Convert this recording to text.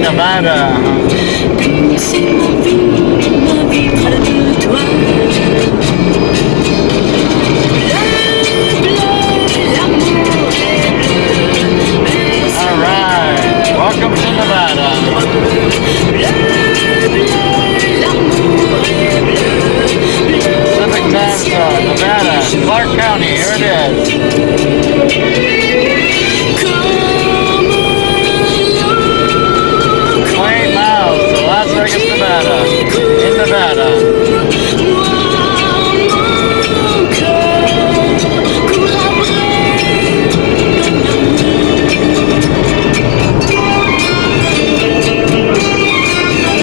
Nevada. Alright, welcome to Nevada. Pacific Time Zone, Nevada, Clark County, here it is. Las Vegas, Nevada, in Nevada.